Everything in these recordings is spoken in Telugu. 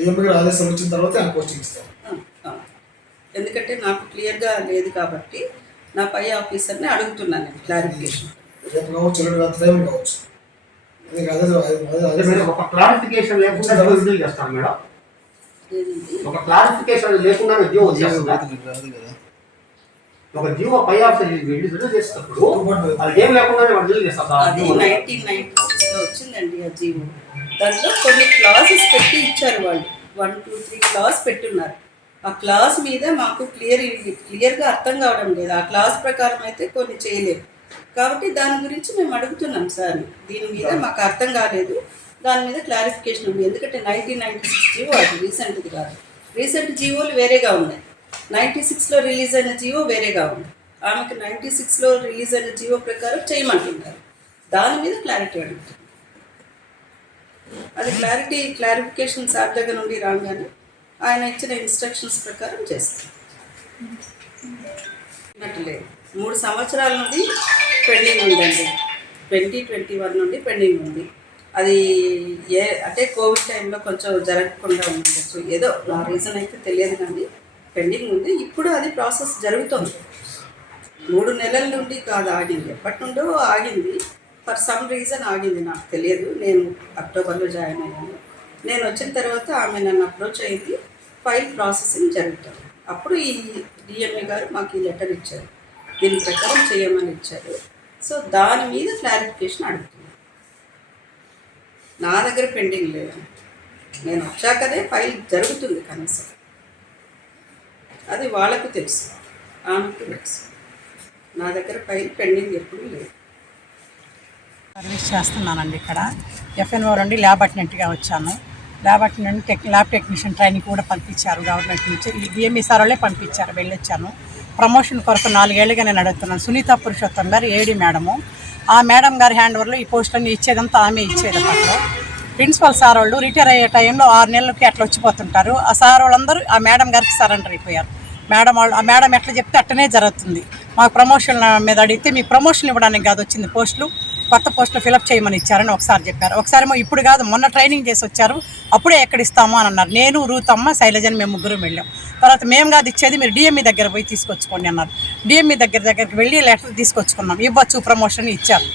డిఎంపీ గారు ఆదేశం వచ్చిన తర్వాత ఆయన కోచింగ్ ఇస్తాం ఎందుకంటే నాకు క్లియర్గా లేదు కాబట్టి నా పై ఆఫీసర్ని అడుగుతున్నాను నేను క్లారిఫికేషన్ రేపు కావచ్చు ఎల్లుండి రాత్రి టైం కావచ్చు. ఒక క్లారిఫికేషన్ లేకుండా రివ్యూ చేస్తాను మేడం. ఒక క్లారిఫికేషన్ లేకుండా రివ్యూ చేస్తుందా ఒక జీవో పై ఆఫీసర్ రిలీజ్ చేసేటప్పుడు అది ఏం లేకుండా రిలీజ్ చేస్తా అది నైన్టీన్ నైన్టీ వచ్చిందండి ఆ జీవో. దాంట్లో కొన్ని క్లాసెస్ పెట్టి ఇచ్చారు వాళ్ళు. వన్ టూ త్రీ క్లాస్ పెట్టున్నారు. ఆ క్లాస్ మీద మాకు క్లియర్ క్లియర్గా అర్థం కావడం లేదు. ఆ క్లాస్ ప్రకారం అయితే కొన్ని చేయలేము కాబట్టి దాని గురించి మేము అడుగుతున్నాం సార్. దీని మీద మాకు అర్థం కాలేదు. దాని మీద క్లారిఫికేషన్ ఉంది. ఎందుకంటే నైన్టీన్ నైన్టీ సిక్స్ జీవో అది రీసెంట్ది కాదు. రీసెంట్ జీవోలు వేరేగా ఉన్నాయి. నైంటీ సిక్స్లో రిలీజ్ అయిన జీవో వేరేగా ఉంది. ఆమెకు నైంటీ సిక్స్లో రిలీజ్ అయిన జీవో ప్రకారం చేయమంటున్నారు. దాని మీద క్లారిటీ అడుగుతుంది అది క్లారిటీ క్లారిఫికేషన్ సార్ దగ్గర నుండి రాగానే ఆయన ఇచ్చిన ఇన్స్ట్రక్షన్స్ ప్రకారం చేస్తాం అన్నట్టు లేదు మూడు సంవత్సరాల నుండి పెండింగ్ ఉందండి. ట్వంటీ ట్వంటీ వన్ నుండి పెండింగ్ ఉంది. అది ఏ అంటే కోవిడ్ టైంలో కొంచెం జరగకుండా ఉండొచ్చు. ఏదో నా రీజన్ అయితే తెలియదు కానీ పెండింగ్ ఉంది. ఇప్పుడు అది ప్రాసెస్ జరుగుతుంది. మూడు నెలల నుండి కాదు ఆగింది. ఎప్పటి నుండో ఆగింది. ఫర్ సమ్ రీజన్ ఆగింది నాకు తెలియదు. నేను అక్టోబర్లో జాయిన్ అయ్యాను. నేను వచ్చిన తర్వాత ఆమె నన్ను అప్రోచ్ అయింది. ఫైల్ ప్రాసెసింగ్ జరుగుతుంది. అప్పుడు ఈ డిఎంఏ గారు మాకు ఈ లెటర్ ఇచ్చారు. దీని ప్రకారం చేయమని ఇచ్చారు. సో దాని మీద క్లారిఫికేషన్ అడుగుతున్నాను. నా దగ్గర పెండింగ్ లేదు. నేను వచ్చాకనే ఫైల్ జరుగుతుంది కనీసం. అది వాళ్ళకు తెలుసు. ఆమెకు తెలుసు. నా దగ్గర ఫైల్ పెండింగ్ ఎప్పుడూ లేదు. సర్వీస్ చేస్తున్నానండి ఇక్కడ. ఎఫ్ఎన్ఓ నుండి ల్యాబ్ అటెండెంట్గా వచ్చాను. Lab attendant tech lab technician training కూడా పంపించారు గవర్నమెంట్ నుంచి. ఈ సార్ వాళ్ళే పంపించారు వెళ్ళొచ్చాను. ప్రమోషన్ కొరకు నాలుగేళ్ళుగా నేను అడుగుతున్నాను సునీత పురుషోత్తం గారు ఏడి మేడము. ఆ మేడం గారి హ్యాండ్ ఓవర్లో ఈ పోస్టులన్నీ ఇచ్చేదంతా ఆమె ఇచ్చేది అప్పట్లో ప్రిన్సిపల్ సార్ వాళ్ళు రిటైర్ అయ్యే టైంలో ఆరు నెలలకి అట్లా వచ్చిపోతుంటారు. ఆ సార్ వాళ్ళందరూ ఆ మేడం గారికి సరెండర్ అయిపోయారు. మేడం వాళ్ళు ఆ మేడం ఎట్లా చెప్తే అట్టనే జరుగుతుంది. మాకు ప్రమోషన్ మీద అడిగితే మీ ప్రమోషన్ ఇవ్వడానికి కాదు వచ్చింది పోస్టులు. కొత్త పోస్టులు ఫిలప్ చేయమని ఇచ్చారని ఒకసారి చెప్పారు. ఒకసారేమో ఇప్పుడు కాదు మొన్న ట్రైనింగ్ చేసి వచ్చారు. అప్పుడే ఎక్కడ ఇస్తాము అని అన్నారు. నేను రూతమ్మ శైలజని మేము ముగ్గురు వెళ్ళాం. తర్వాత మేము కాదు ఇచ్చేది మీరు డిఎంఈ దగ్గర పోయి తీసుకొచ్చుకోండి అన్నారు. డిఎంఈ దగ్గర దగ్గరికి వెళ్ళి లెటర్ తీసుకొచ్చుకున్నాం. ఇవ్వచ్చు ప్రమోషన్ ఇచ్చారు.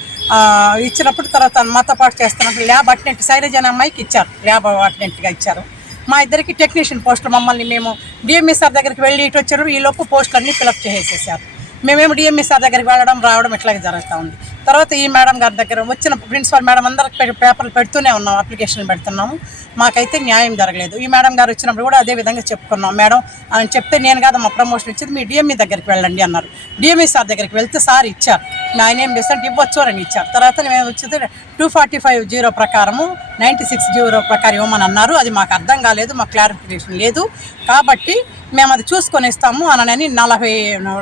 ఇచ్చినప్పుడు తర్వాత మాతో పాటు చేస్తున్నప్పుడు ల్యాబ్ అటెండెంట్ శైలజన అమ్మాయికి ఇచ్చారు. ల్యాబ్ అటెండెంట్గా ఇచ్చారు. మా ఇద్దరికి టెక్నీషియన్ పోస్టులు మమ్మల్ని మేము డిఎంఈ సార్ దగ్గరికి వెళ్ళి ఇటు వచ్చారు. ఈ లోపు పోస్టులు అన్నీ ఫిలప్ చేసేసారు. మేమేమి డిఎంఈ సార్ దగ్గరికి వెళ్ళడం రావడం ఇట్లాగే జరుగుతూ ఉంది. తర్వాత ఈ మేడం గారి దగ్గర వచ్చిన ప్రిన్సిపల్ మేడం అందరికి పేపర్లు పెడుతూనే ఉన్నాం అప్లికేషన్ పెడుతున్నాము. మాకైతే న్యాయం జరగలేదు. ఈ మేడం గారు వచ్చినప్పుడు కూడా అదే విధంగా చెప్పుకున్నాం. మేడం అని చెప్తే నేను కాదు మా ప్రమోషన్ ఇచ్చింది మీ డిఎంఈ దగ్గరికి వెళ్ళండి అన్నారు. డిఎంఈ సార్ దగ్గరికి వెళ్తే సార్ ఇచ్చారు. ఆయన ఏం ఇవ్వచ్చు అని ఇచ్చారు. తర్వాత మేము వచ్చేది టూ ఫార్టీ ఫైవ్ జీరో ప్రకారము నైంటీ సిక్స్ జీరో ప్రకారం ఇవ్వమని అన్నారు. అది మాకు అర్థం కాలేదు మాకు క్లారిఫికేషన్ లేదు. కాబట్టి మేము అది చూసుకొని ఇస్తాము అనని నలభై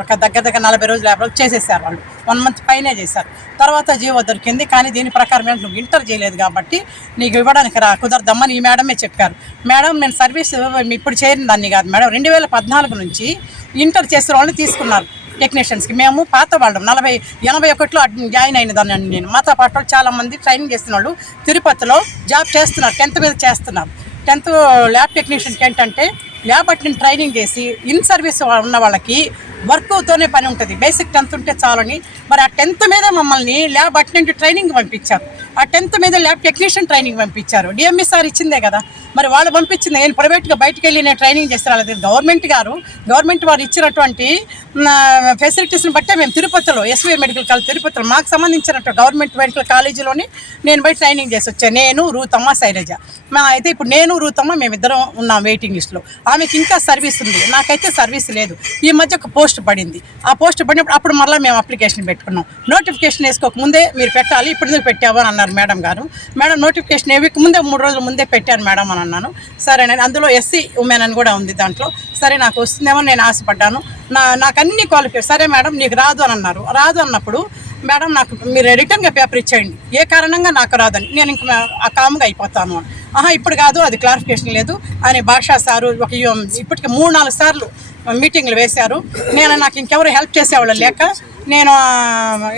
ఒక దగ్గర దగ్గర నలభై రోజులు యాభై రోజులు చేసేసారు వాళ్ళు. వన్ మంత్ పైనే చేశారు. తర్వాత జీవో దొరికింది. కానీ దీని ప్రకారం నువ్వు ఇంటర్ చేయలేదు కాబట్టి నీకు ఇవ్వడానికి రా కుదరదమ్మని ఈ మేడమే చెప్పారు. మేడం నేను సర్వీస్ ఇప్పుడు చేరిన దాన్ని కాదు మేడం. రెండు వేల పద్నాలుగు నుంచి ఇంటర్ చేసిన వాళ్ళని తీసుకున్నారు. టెక్నీషియన్స్కి మేము పాత వాళ్ళం. నలభై ఎనభై ఒకటిలో జాయిన్ అయినదాన్ని నేను. మాతో పాటు చాలామంది చాలా మంది ట్రైనింగ్ చేస్తున్న వాళ్ళు తిరుపతిలో జాబ్ చేస్తున్నారు. టెన్త్ మీద చేస్తున్నారు. టెన్త్ ల్యాబ్ టెక్నీషియన్కి ఏంటంటే ల్యాబ్ అటెండెంట్ ట్రైనింగ్ చేసి ఇన్ సర్వీస్ ఉన్న వాళ్ళకి వర్క్తోనే పని ఉంటుంది. బేసిక్ టెన్త్ ఉంటే చాలని. మరి ఆ టెన్త్ మీద మమ్మల్ని ల్యాబ్ అటెండెంట్ ట్రైనింగ్ పంపించారు. ఆ టెన్త్ మీద ల్యాబ్ టెక్నీషియన్ ట్రైనింగ్ పంపించారు. డిఎంఈ సార్ ఇచ్చిందే కదా. మరి వాళ్ళు పంపించింది నేను ప్రైవేట్గా బయటకు వెళ్ళి నేను ట్రైనింగ్ చేస్తారు అలాగే గవర్నమెంట్ గారు గవర్నమెంట్ వారు ఇచ్చినటువంటి ఫెసిలిటీస్ని బట్టే మేము తిరుపతిలో ఎస్వీ మెడికల్ కాలేజ్ తిరుపతిలో మాకు సంబంధించినట్టు గవర్నమెంట్ మెడికల్ కాలేజీలోని నేను బయట ట్రైనింగ్ చేసి వచ్చాను నేను రూతమ్మ శైలజ. మా అయితే ఇప్పుడు నేను రూతమ్మ మేమిద్దరం ఉన్నాం వెయిటింగ్ లిస్ట్లో ఆమెకి ఇంకా సర్వీస్ ఉంది. నాకైతే సర్వీస్ లేదు. ఈ మధ్య ఒక పోస్ట్ పడింది. ఆ పోస్ట్ పడినప్పుడు అప్పుడు మళ్ళీ మేము అప్లికేషన్ పెట్టుకున్నాం. నోటిఫికేషన్ వేసుకోక ముందే మీరు పెట్టాలి ఇప్పుడు ఎందుకు పెట్టావు అని అన్నారు. మేడం గారు. మేడం నోటిఫికేషన్ వేయక ముందే మూడు రోజుల ముందే పెట్టాను మేడం అని అన్నాను. సరే నేను అందులో ఎస్సీ ఉమెన్ అని కూడా ఉంది దాంట్లో. సరే నాకు వస్తుందేమో నేను ఆశపడ్డాను. నా నాకు అన్ని క్వాలిఫై సరే మేడం నీకు రాదు అని అన్నారు. రాదు అన్నప్పుడు మేడం నాకు మీరు రిటర్న్గా పేపర్ ఇచ్చేయండి. ఏ కారణంగా నాకు రాదని. నేను ఇంక ఆ కామ్గా అయిపోతాను అని. ఆహా ఇప్పుడు కాదు అది క్లారిఫికేషన్ లేదు అని భాషా సారు ఒక ఇప్పటికి మూడు నాలుగు సార్లు మీటింగ్లు వేశారు. నేను నాకు ఇంకెవరు హెల్ప్ చేసేవాళ్ళు లేక నేను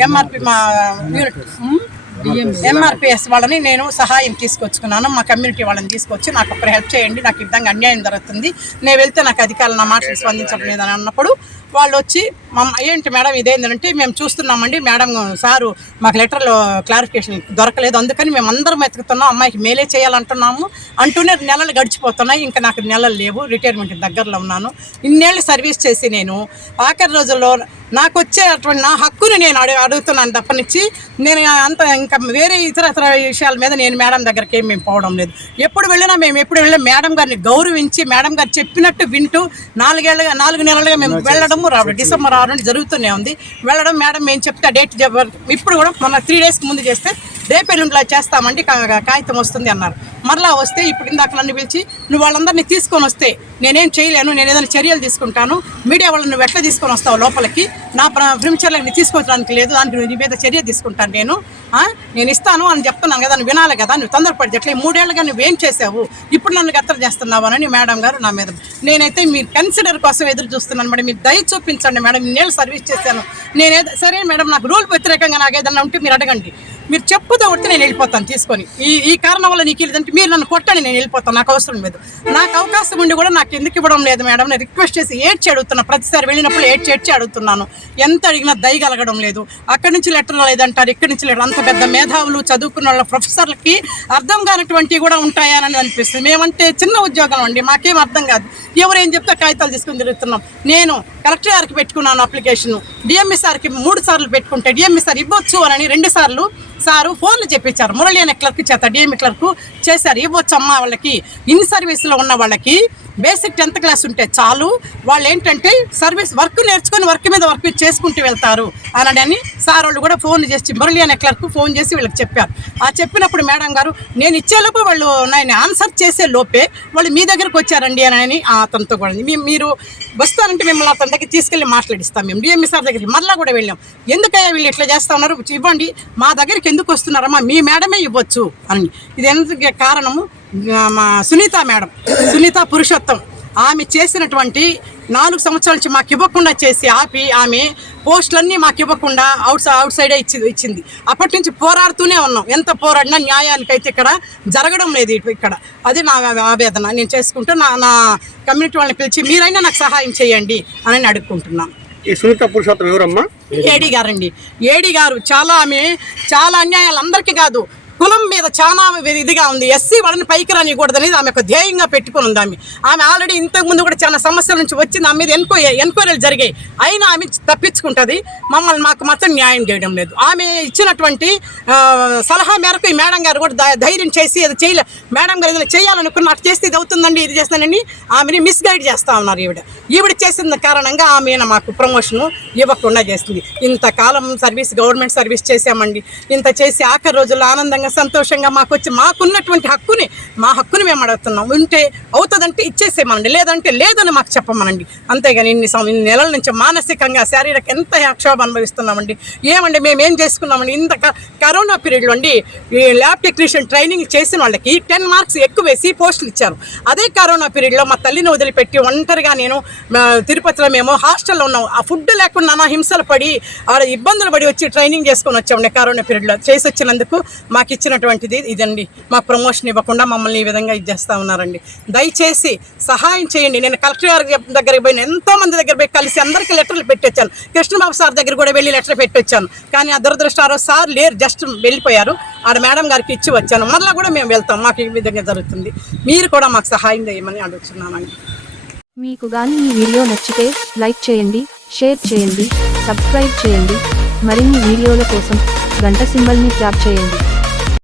ఎంఆర్పి మా యూనిట్ ఎంఆర్పిఎస్ వాళ్ళని నేను సహాయం తీసుకొచ్చుకున్నాను. మా కమ్యూనిటీ వాళ్ళని తీసుకొచ్చి నాకు ఒకరు హెల్ప్ చేయండి. నాకు ఈ విధంగా అన్యాయం జరుగుతుంది. నేను వెళ్తే నాకు అధికారులు నా మాటలు స్పందించడం లేదని అన్నప్పుడు వాళ్ళు వచ్చి ఏంటి మేడం ఇదేంటంటే మేము చూస్తున్నామండి. మేడం సారు మాకు లెటర్లో క్లారిఫికేషన్ దొరకలేదు. అందుకని మేము అందరం వెతుకుతున్నాం. అమ్మాయికి మేలే చేయాలంటున్నాము. అంటూనే నెలలు గడిచిపోతున్నాయి. ఇంకా నాకు నెలలు లేవు. రిటైర్మెంట్ దగ్గరలో ఉన్నాను. ఇన్నేళ్ళు సర్వీస్ చేసి నేను. ఆఖరి రోజుల్లో నాకు వచ్చేటువంటి నా హక్కుని నేను అడుగు అడుగుతున్నాను తప్పనిచ్చి. నేను అంత ఇంకా వేరే ఇతర ఇతర విషయాల మీద నేను మేడం దగ్గరికి ఏం మేము పోవడం లేదు. ఎప్పుడు వెళ్ళినా మేము ఎప్పుడు వెళ్ళినా మేడం గారిని గౌరవించి మేడం గారు చెప్పినట్టు వింటూ నాలుగేళ్ళగా నాలుగు నెలలుగా మేము వెళ్ళడము రావడం డిసెంబర్ ఆరు నుండి జరుగుతూనే ఉంది. వెళ్ళడం మేడం మేము చెప్తే డేట్ ఇప్పుడు కూడా మొన్న త్రీ డేస్కి ముందు చేస్తే రేపు ఎల్లుండిలా చేస్తామండి కా- కాగితం వస్తుంది అన్నారు. మరలా వస్తే ఇప్పుడు ఇందాక నన్ను పిలిచి నువ్వు వాళ్ళందరినీ తీసుకొని వస్తే నేనేం చేయలేను నేను ఏదైనా చర్యలు తీసుకుంటాను మీడియా వాళ్ళని నువ్వు ఎట్లా తీసుకొని వస్తావు లోపలికి? నా ఫ్యూచర్లోకి తీసుకోవడానికి లేదు దానికి నీ మీద చర్య తీసుకుంటాను నేను. నేను ఇస్తాను అని చెప్తున్నాను కదా నువ్వు వినాలి కదా నువ్వు తొందరపడి ఎట్లా ఈ మూడేళ్ళుగా నువ్వేం చేసావు? ఇప్పుడు నన్ను గత్తర చేస్తున్నావు అని మేడం గారు నా మీద నేనైతే మీరు కన్సిడర్ కోసం ఎదురు చూస్తున్నాను మేడం మీరు దయ చూపించండి మేడం నేను సర్వీస్ చేశాను. నేను సరే మేడం నాకు రూల్ వ్యతిరేకంగా నాకు ఏదైనా ఉంటే మీరు అడగండి. మీరు చెప్పుతో కొడితే నేను వెళ్ళిపోతాను తీసుకొని. ఈ ఈ కారణం వల్ల నీకు లేదంటే మీరు నన్ను కొట్టండి నేను వెళ్ళిపోతాను నాకు అవసరం లేదు. నాకు అవకాశం ఉండి కూడా నాకు ఎందుకు ఇవ్వడం లేదు మేడం? నేను రిక్వెస్ట్ చేసి ఏడ్చి అడుగుతున్నా ప్రతిసారి వెళ్ళినప్పుడు ఏడ్చి ఏడ్చి అడుగుతున్నాను. ఎంత అడిగినా దయగలగడం లేదు. అక్కడి నుంచి లెటర్ లేదంటారు ఇక్కడి నుంచి లెటర్. అంత పెద్ద మేధావులు చదువుకున్న వాళ్ళ ప్రొఫెసర్లకి అర్థం కానటువంటివి కూడా ఉంటాయా అని అనిపిస్తుంది. మేమంటే చిన్న ఉద్యోగం అండి మాకేం అర్థం కాదు. ఎవరేం చెప్తే కాగితాలు తీసుకుని తిరుగుతున్నాం. నేను కలెక్టర్ గారికి పెట్టుకున్నాను అప్లికేషన్. డిఎంఈ సార్కి మూడు సార్లు పెట్టుకుంటే డిఎంఈ సార్ ఇవ్వచ్చు అని రెండు సార్లు సారు ఫోన్లు చెప్పించారు మురళి అనే క్లర్క్ చేత డిఎంఈ క్లర్క్ చేశారు. ఇవ్వచ్చమ్మా అమ్మ వాళ్ళకి. ఇన్ సర్వీస్లో ఉన్న వాళ్ళకి బేసిక్ టెన్త్ క్లాస్ ఉంటే చాలు. వాళ్ళు ఏంటంటే సర్వీస్ వర్క్ నేర్చుకొని వర్క్ మీద వర్క్ చేసుకుంటూ వెళ్తారు అనడని సార్ వాళ్ళు కూడా ఫోన్ చేసి మురళి అనే క్లర్క్ ఫోన్ చేసి వీళ్ళకి చెప్పారు. ఆ చెప్పినప్పుడు మేడం గారు నేను ఇచ్చేలోపు వాళ్ళు నేను ఆన్సర్ చేసే లోపే వాళ్ళు మీ దగ్గరకు వచ్చారండి అని అతనితో కూడా మీరు వస్తారంటే మిమ్మల్ని అతని దగ్గర తీసుకెళ్ళి మాట్లాడిస్తాం మేము. డిఎంఈ సార్ దగ్గరికి మళ్ళీ కూడా వెళ్ళాం. ఎందుకయ్యా వీళ్ళు ఇట్లా చేస్తా ఉన్నారు? ఇవ్వండి. మా దగ్గరికి ఎందుకు వస్తున్నారమ్మా? మీ మేడమే ఇవ్వచ్చు అని. ఇది ఎందుకు కారణము? మా సునీత మేడం. సునీత పురుషోత్తం. ఆమె చేసినటువంటి నాలుగు సంవత్సరాల నుంచి మాకు ఇవ్వకుండా చేసి ఆపి ఆమె పోస్టులన్నీ మాకు ఇవ్వకుండా అవుట్ సై- అవుట్ సైడే ఇచ్చి ఇచ్చింది. అప్పటి నుంచి పోరాడుతూనే ఉన్నాం. ఎంత పోరాడినా న్యాయానికైతే ఇక్కడ జరగడం లేదు ఇక్కడ. అది నా ఆవేదన. నేను చేసుకుంటూ నా నా కమ్యూనిటీ వాళ్ళని పిలిచి మీరైనా నాకు సహాయం చేయండి అని అడుక్కుంటున్నాను. ఈ సునీత పురుషోత్తం ఎవరమ్మా? ఏడి గారండి. ఏడి గారు చాలా ఆమె చాలా అన్యాయాలు అందరికీ కాదు. కులం మీద చాలా ఇదిగా ఉంది. ఎస్సీ వాళ్ళని పైకి రానికూడదు అనేది ఆమె ఒక ధ్యేయంగా పెట్టుకుని ఉంది ఆమె. ఆమె ఆల్రెడీ ఇంతకు ముందు కూడా చాలా సమస్యల నుంచి వచ్చింది ఆమె మీద ఎన్కో ఎన్క్వైరీలు జరిగాయి. అయినా ఆమె తప్పించుకుంటుంది. మమ్మల్ని మాకు మాత్రం న్యాయం చేయడం లేదు. ఆమె ఇచ్చినటువంటి సలహా మేరకు ఈ మేడం గారు కూడా ధైర్యం చేసి అది చేయలే. మేడం గారు ఏదైనా చేయాలనుకున్న అటు చేస్తే ఇది అవుతుందండి ఇది చేస్తానని ఆమెని మిస్గైడ్ చేస్తా ఉన్నారు ఈవిడ. ఈవిడ చేసిన కారణంగా ఆమె మాకు ప్రమోషన్ ఇవ్వకుండా చేస్తుంది ఇంతకాలం సర్వీస్ గవర్నమెంట్ సర్వీస్ చేసామండి ఇంత చేసి ఆఖరి రోజుల్లో ఆనందంగా సంతోషంగా మాకు వచ్చి మాకున్నటువంటి హక్కుని మా హక్కుని మేము అడుగుతున్నాం. ఉంటే అవుతుందంటే ఇచ్చేసేమనండి లేదంటే లేదని మాకు చెప్పమనండి. అంతేగాని ఇన్ని సం- ఇన్ని నెలల నుంచి మానసికంగా శారీరక ఎంత క్షోభ అనుభవిస్తున్నామండి ఏమండి మేము ఏం చేసుకున్నామండి ఇంత కరోనా పీరియడ్లో అండి ఈ ల్యాబ్ టెక్నీషియన్ ట్రైనింగ్ చేసిన వాళ్ళకి టెన్ మార్క్స్ ఎక్కువ వేసి పోస్టులు ఇచ్చారు. అదే కరోనా పీరియడ్లో మా తల్లిని వదిలిపెట్టి ఒంటరిగా నేను తిరుపతిలో మేము హాస్టల్లో ఉన్నాం. ఆ ఫుడ్ లేకుండా నా హింసలు పడి ఆడ ఇబ్బందులు పడి వచ్చి ట్రైనింగ్ చేసుకొని వచ్చామండి కరోనా పీరియడ్లో. చేసి వచ్చినందుకు మాకు ఇచ్చినటువంటిది. ఇదండి మాకు ప్రమోషన్ ఇవ్వకుండా మమ్మల్ని ఈ విధంగా ఇది చేస్తూ ఉన్నారండి. దయచేసి సహాయం చేయండి. నేను కలెక్టర్ గారి దగ్గరికి పోయిన ఎంతో మంది దగ్గర పోయి కలిసి అందరికీ లెటర్లు పెట్టొచ్చాను. కృష్ణబాబు సార్ దగ్గర కూడా వెళ్ళి లెటర్ పెట్టొచ్చాను. కానీ ఆ సార్ లేరు జస్ట్ వెళ్ళిపోయారు. ఆడ మేడం గారికి ఇచ్చి వచ్చాను. మరలా కూడా మేము వెళ్తాం. మాకు ఈ విధంగా జరుగుతుంది. మీరు కూడా మాకు సహాయం చేయమని అడుగుతున్నామండి మీకు గాని ఈ వీడియో నచ్చితే లైక్ చేయండి షేర్ చేయండి సబ్స్క్రైబ్ చేయండి. మరిన్ని వీడియోల కోసం గంట సింబల్ని ట్యాప్ చేయండి.